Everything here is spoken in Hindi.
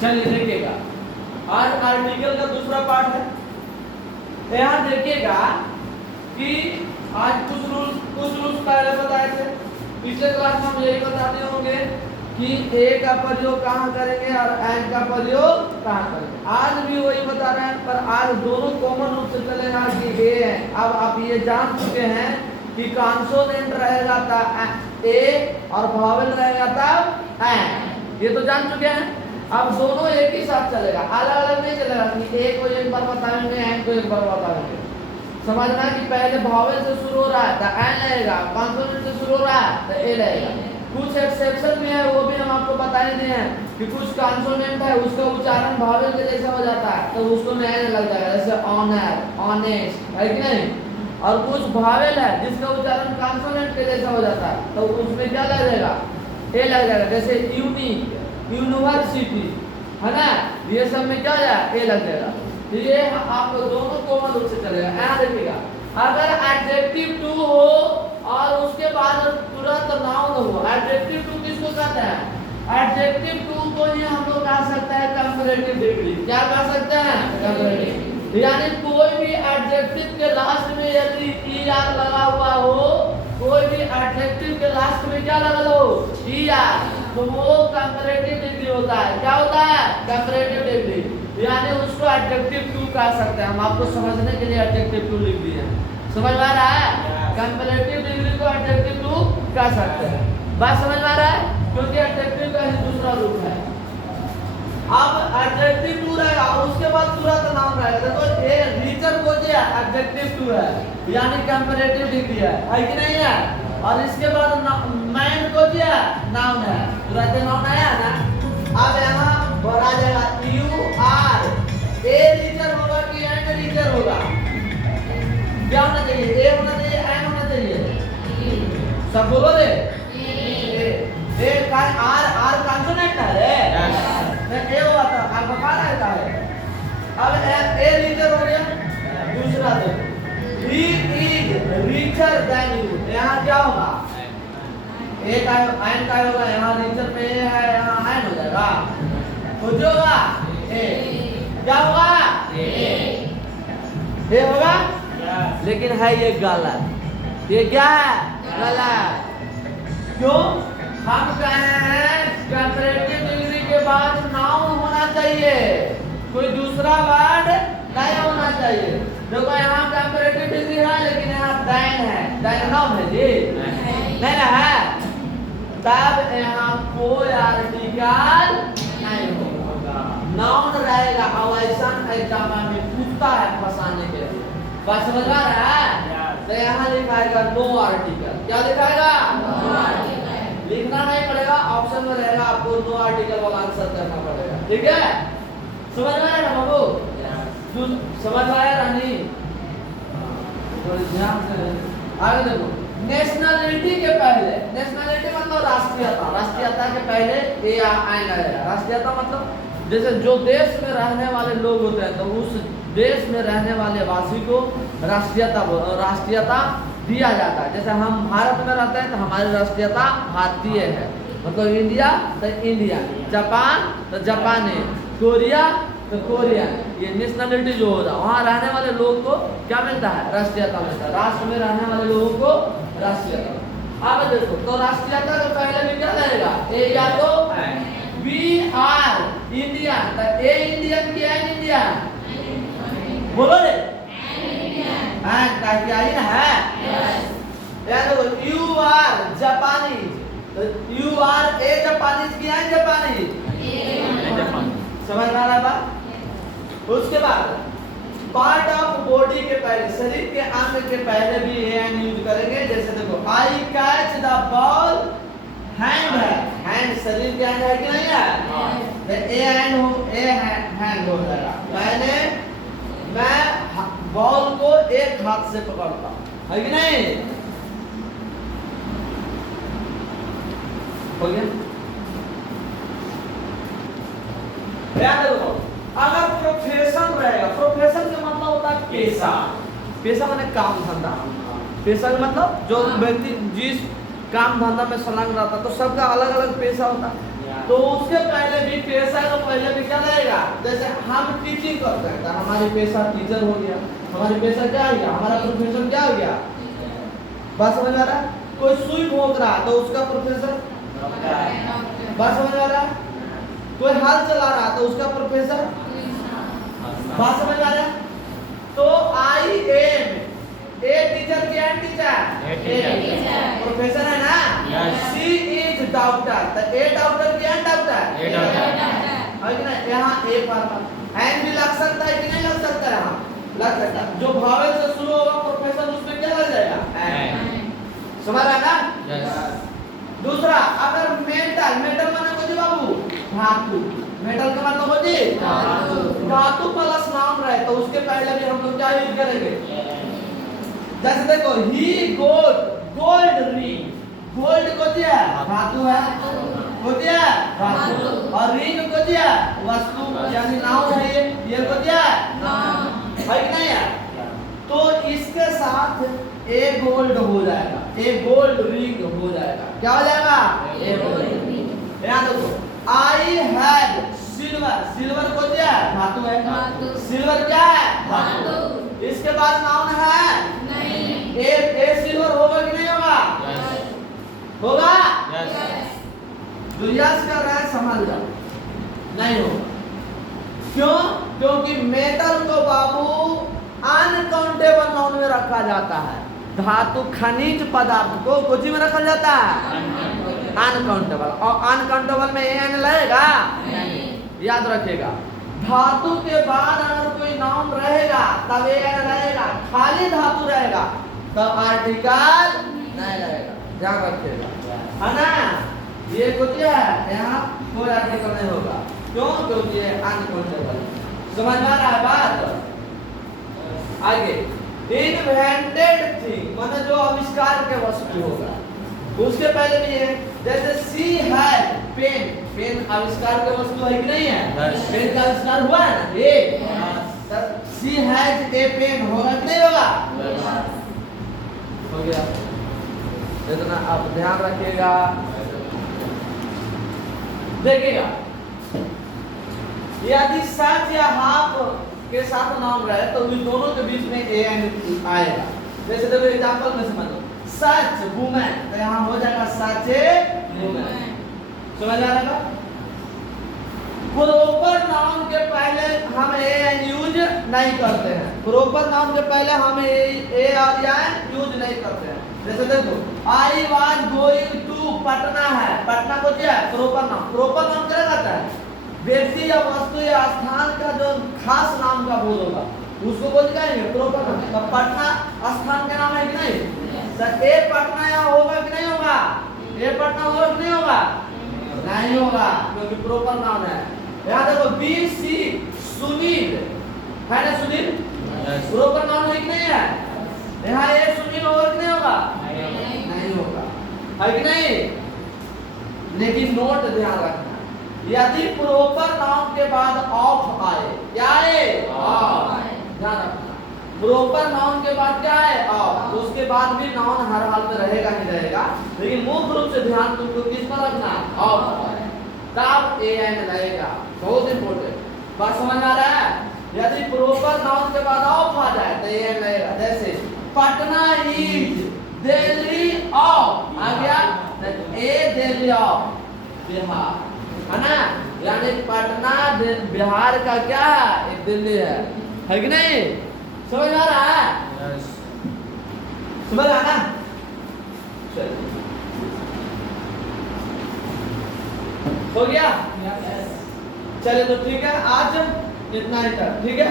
चलिए देखिएगा, आज आर्टिकल का दूसरा पार्ट है। यहाँ देखिएगा कि आज कुछ रूल्स पहले बताए थे, पिछले क्लास में हम यही बताते होंगे कि ए का प्रयोग कहाँ करेंगे और एंड का प्रयोग कहाँ करेंगे। आज भी वही बता रहे हैं, पर आज दोनों कॉमन रूप से चलेगा कि ए है। अब आप ये जान चुके हैं कि कॉन्सोनेंट रहेगा तब ए और वॉवेल रहेगा तब एंड, ये तो जान चुके हैं। अब दोनों एक ही साथ चलेगा, अलग अलग नहीं चलेगा कि ए को एक बार बताएंगे एंड को एक बार बताएंगे। समझना कि पहले वॉवेल से शुरू हो रहा है तो एन लगेगा, कॉन्सोनेंट से शुरू हो रहा है तो ए लगेगा। कुछ एक्सेप्शन भी है, वो भी हम आपको बताए नहीं है कि कुछ कॉन्सोनेंट है उसका उच्चारण वॉवेल के जैसा हो जाता है तो उसको एन लग जाएगा, जैसे ऑनर, ऑनेस्ट, है कि नहीं। और कुछ वॉवेल है जिसका उच्चारण कॉन्सोनेंट के जैसा हो जाता है तो उसमें क्या लग जाएगा, ए लग जाएगा, जैसे यूनिक, यूनिवर्सिटी, है ना, ये सब में क्या हो जाएगा, ए लग जाएगा। तो ये आपको दोनों कॉमन रूप से चलेगा। यहाँ देखिएगा, अगर एडजेक्टिव टू हो और उसके बाद तुरंत नाउन हो, एडजेक्टिव टू किसको कहते हैं, एडजेक्टिव टू को ही हम लोग कह सकते हैं कंपैरेटिव डिग्री। क्या कह सकते हैं, कंपैरेटिव। यानी कोई भी एडजेक्टिव के लास्ट में यदि ईआर लगा हुआ हो, कोई भी एडजेक्टिव के लास्ट में क्या लगा हो, ईआर, तो वो कंपैरेटिव डिग्री होता है। क्या होता है, कंपैरेटिव डिग्री, यानी उसको एडजेक्टिव टू कह सकते हैं। हम आपको समझने के लिए एडजेक्टिव टू लिख दिए हैं, समझ में आ रहा है। कंपैरेटिव डिग्री को एडजेक्टिव टू कह सकते हैं, बात समझ में आ रहा है, क्योंकि एडजेक्टिव का ही दूसरा रूप है। अब एडजेक्टिव टू रहेगा और उसके बाद तुरंत नाउन रहेगा। देखो ये रीचर को जो है एडजेक्टिव टू है, यानी कंपैरेटिव डिग्री है कि नहीं है। और इसके बाद मैन को जो है नाउन है, तुरंत नाउन आया ना। अब यहाँ बढ़ा जाएगा यू आर, ए रीचर होगा कि एंड रीचर होगा, क्या होना चाहिए, ए होना चाहिए, एंड होना चाहिए, सब बोलो रे। ए का आर कॉन्सोनेंट है रे, ए हुआ था आप बता रहा है। अब ए रीचर हो गया, दूसरा देखो, he is richer than you, यहाँ क्या होगा, ए का एंड का होगा, यहाँ रीचर पे ए है, यहाँ एंड हो जाएगा, कुछ होगा ए, क्या होगा ए होगा, लेकिन है ये गलत। ये क्या है, गलत। क्यों, हम कहे हैं कंपैरेटिव डिग्री के बाद नाउन होना चाहिए, कोई दूसरा वर्ड नहीं होना चाहिए। देखो यहाँ कंपैरेटिव डिग्री है लेकिन यहाँ दैन है, दैन नाउन है जी, नहीं ना है, तब यहाँ कोई आर्टिकल नहीं होगा, नाउन रहेगा। अवैसन एग्जाम में पूछता है फंसाने के लिए, बात समझ आ रहा है। तो यहाँ लिखाएगा नो आर्टिकल, क्या लिखाएगा, नो आर्टिकल, लिखना नहीं पड़ेगा, ऑप्शन में रहेगा, आपको नो आर्टिकल वाला आंसर करना पड़ेगा, ठीक है। समझ में आया ना बाबू, समझ में आया रानी, ध्यान से आगे देखो। नेशनलिटी के पहले, नेशनलिटी मतलब राष्ट्रीयता, राष्ट्रीयता के पहले ए आएगा। राष्ट्रीयता मतलब जैसे जो देश में रहने वाले लोग होते हैं तो उस देश में रहने वाले वासी को राष्ट्रीयता दिया जाता है। जैसे हम भारत में रहते हैं तो हमारी राष्ट्रीयता भारतीय है, मतलब इंडिया तो इंडियन, जापान तो जापानी, कोरिया तो कोरियन। ये नेशनलिटी जो होता है वहाँ रहने वाले लोगों को क्या मिलता है, राष्ट्रीयता मिलता है। राष्ट्र में रहने वाले लोगों को राष्ट्रीयता। अब देखो तो राष्ट्रीयता के पहले भी क्या रहेगा, ए या तो बी आर इंडियन, तो ए इंडियन की एन इंडियन, बोलो रे, एन का क्या ही ना है, या तो यू आर जापानीज, तो यू आर ए जापानीज की एन जापानीज, समझ में आ रहा है। उसके बाद पार्ट ऑफ बॉडी के पहले, शरीर के अंग के पहले भी एन यूज करेंगे। जैसे देखो I catch the ball, hand है, हैंड शरीर के अंग है कि नहीं है, ए हैंड हो, ए हैंड हो जाएगा। मैं बॉल को एक हाथ से पकड़ता है कि नहीं, हो गया। ध्यान रखो, अगर प्रोफेशन रहेगा, प्रोफेशन का मतलब होता है पेशा, पेशा माने काम धंधा, पेशा का मतलब जो व्यक्ति जिस काम धंधा में संलग्न रहता है, तो सबका अलग अलग पेशा होता है। तो उसके पहले भी पेशा का पहले भी क्या जैसे हम टीचिंग करते हैं तो हमारी पेशा टीचर हो गया, हमारी पेशा क्या हो गया, हमारा प्रोफेशन क्या हो गया, बात समझ आ रहा है। कोई सुई भोंक रहा तो उसका प्रोफेशन, बात समझ आ रहा है। कोई हल चला रहा तो उसका प्रोफेशन, बात समझ आ रहा है। तो आई एम ए टीचर की एम टीचर प्रोफेसर है ना। सी इज डॉक्टर तो ए डॉक्टर की एम डॉक्टर है कि नहीं। यहाँ ए पर एन भी लग सकता है कि नहीं लग सकता है, यहाँ लग सकता है। जो भावल से शुरू होगा प्रोफेसर उसमें क्या लग जाएगा, एन। समझ रहा है ना। दूसरा अगर मेटल, मेटल माने को जी बाबू धातु, मेटल का मतलब हो जी धातु प्लस नाउन रहे तो उसके पहले भी हम लोग क्या यूज करेंगे। जैसे देखो ही गोल्ड, गोल्ड रिंग, गोल्ड को दिया धातु है, को दिया धातु, और रिंग को दिया वस्तु यानी नाउन है, ये को दिया है कि नहीं है। तो इसके साथ ए गोल्ड हो जाएगा, ए गोल्ड रिंग हो जाएगा। क्या हो जाएगा, ए गोल्ड रिंग। याद रखो आई हैड सिल्वर, सिल्वर को दिया धातु है, सिल्वर क्या है धातु। इसके बाद नाउन है नहीं, ए सिल्वर होगा कि नहीं होगा, होगा। जो यस कर रहा है समझ जाओ, नहीं होगा। क्यों, क्योंकि मेटल को बाबू अनकाउंटेबल नाउन में रखा जाता है, धातु खनिज पदार्थ को कोची में रखा जाता है अनकाउंटेबल, और अनकाउंटेबल में एन लगेगा, याद रखिएगा। धातु के बाद अगर कोई नाउन रहेगा तब एन रहेगा, खाली धातु रहेगा तब आर्टिकल नहीं रहेगा, ध्यान रखिएगा, है ना। ये कुछ है, यहाँ कोई आर्टिकल नहीं होगा। क्यों, क्योंकि ये अनकाउंटेबल। समझ में आ रहा है बात। आगे इन्वेंटेड थिंग माने जो आविष्कार के वस्तु होगा, उसके पहले भी है। जैसे सी है पेन, पेन आविष्कार के वस्तु है कि नहीं है, पेन का आविष्कार हुआ है ना, ये सी है ए पेन होगा कि नहीं होगा, हो गया। इतना आप ध्यान रखिएगा, देखिएगा यदि सच या हाफ के साथ नाउन रहे तो इन दोनों के बीच में ए एन आएगा। जैसे देखो एग्जांपल में समझो, सच वुमेन तो यहाँ हो जाएगा सच ए वुमेन। समझ आ रहा है। प्रॉपर नाउन के पहले हम ए एन यूज नहीं करते हैं, प्रॉपर नाउन के पहले हम ए और एन यूज नहीं करते हैं। जैसे देखो I was going to Patna है, पटना को क्या है प्रॉपर नाउन, प्रॉपर नाउन क्या करता है व्यक्ति या वस्तु या स्थान का जो खास नाम का बोध होगा उसको बोल जाएंगे प्रॉपर नाम। तो पटना स्थान का नाम है कि नहीं, सर ए पटना यहाँ होगा कि नहीं होगा, ए पटना होगा कि नहीं होगा, नहीं होगा क्योंकि प्रॉपर नाम है। यहाँ देखो बी सी सुनील है ना, सुनील प्रॉपर नाम है कि नहीं है, यहाँ ए सुनील होगा कि नहीं होगा, नहीं होगा, है कि नहीं। लेकिन नोट ध्यान रखना, यदि प्रॉपर नाउन के बाद ऑफ आए, क्या आए ऑफ, ध्यान रखना प्रॉपर नाउन के बाद क्या है ऑफ, उसके बाद भी नाउन हर हाल में रहेगा ही रहेगा, लेकिन मुख्य रूप से ध्यान तुमको किस पर रखना ऑफ, तब ए एन रहेगा, बहुत इंपॉर्टेंट। बात समझ आ रहा है। यदि प्रॉपर नाउन के बाद ऑफ आ जाए तो ए एन रहेगा। जैसे पटना इज दिल्ली ऑफ आ गया, ए दिल्ली ऑफ बिहार है ना, यानी पटना बिहार का क्या है, एक दिल्ली है कि नहीं। समझ आ रहा है, समझ आ रहा। हो गया, चलिए तो ठीक है, आज इतना ही था, ठीक है।